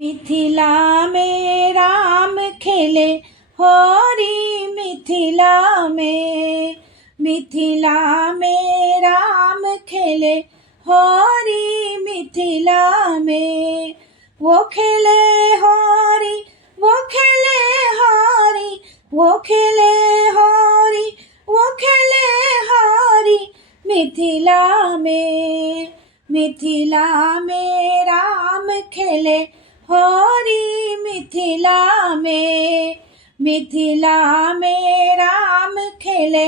मिथिला में राम खेले होरी मिथिला में, मिथिला में राम खेले होरी मिथिला में। वो खेले होरी, वो खेले होरी, वो खेले होरी, वो खेले होरी मिथिला में। मिथिला में राम खेले होरी मिथिला में, मिथिला में राम खेले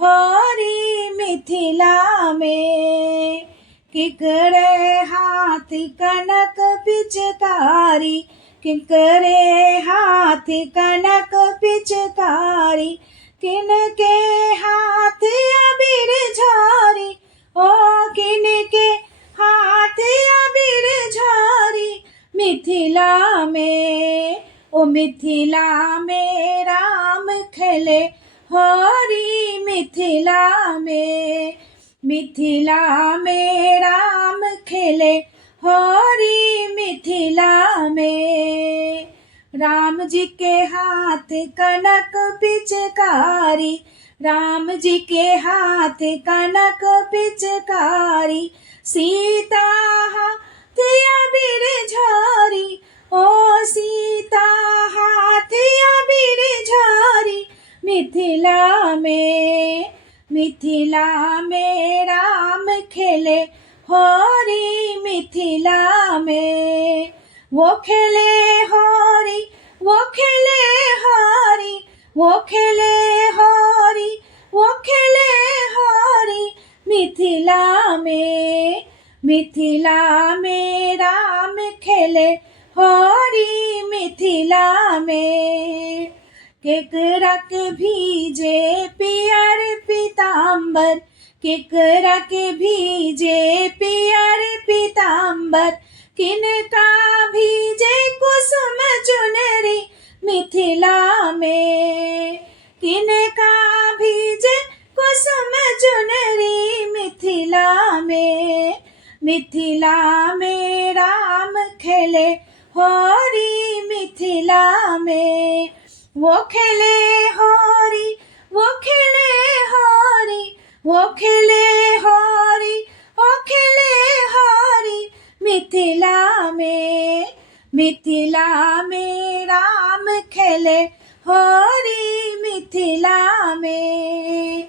होरी मिथिला में। किकरे हाथ कनक पिचकारी, किकरे हाथ कनक पिचकारी, किनके हाथ अबीर झोरी, ओ किनके हाथ अबीर झोरी मिथिला में। ओ मिथिला में राम खेले होरी मिथिला में, मिथिला में राम खेले होरी मिथिला में। राम जी के हाथ कनक पिचकारी, राम जी के हाथ कनक पिचकारी, सीता हाथ अबीर झोरी, ओ सीता हाथ अबीर झोरी मिथिला में। मिथिला में राम खेले होरी मिथिला में। वो खेले होरी, वो खेले होरी, वो खेले होरी, वो खेले होरी मिथिला में। मिथिला में राम खेले होरी मिथिला में। केकरा के भीजे पियर पीताम्बर, केकरा के भीजे पियर पीताम्बर, किनका भीजे कुसुम चुनरी मिथिला में। किनका भीजे कुसुम चुनरी मिथिला में। मिथिला में राम खेले होरी मिथिला में। वो खेले होरी, वो खेले होरी, वो खेले होरी, वो खेले होरी मिथिला में। मिथिला में राम खेले होरी मिथिला में।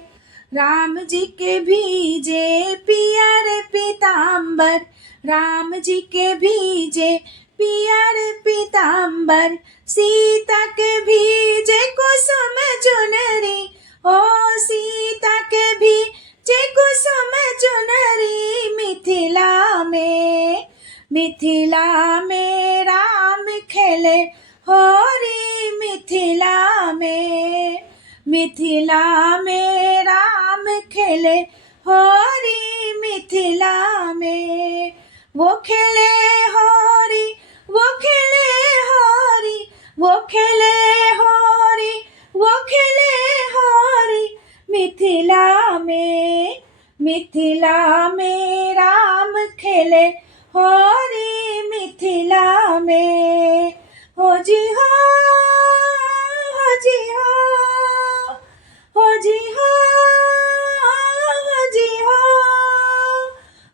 राम जी के भीजे पियर पीताम्बर, राम जी के भीजे पियर पीताम्बर, सीता के भीजे कुसुम चुनरी, ओ सीता के भीजे कुसुम चुनरी मिथिला में। मिथिला में राम खेले होरी मिथिला में। मिथिला में राम खेले होरी मिथिला में। वो खेले होरी, वो खेले होरी, वो खेले होरी, वो खेले होरी मिथिला में। मिथिला में राम खेले होरी मिथिला में। हो जी हो, हो जी हो, हो जी हो, हो जी हो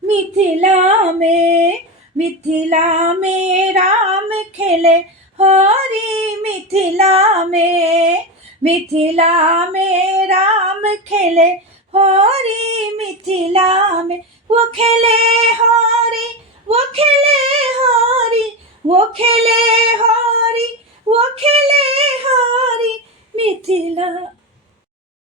मिथिला में। मिथिला में राम खेले होरी मिथिला में। मिथिला में राम खेले होरी मिथिला में। वो खेले होरी, वो खेले होरी, वो खेले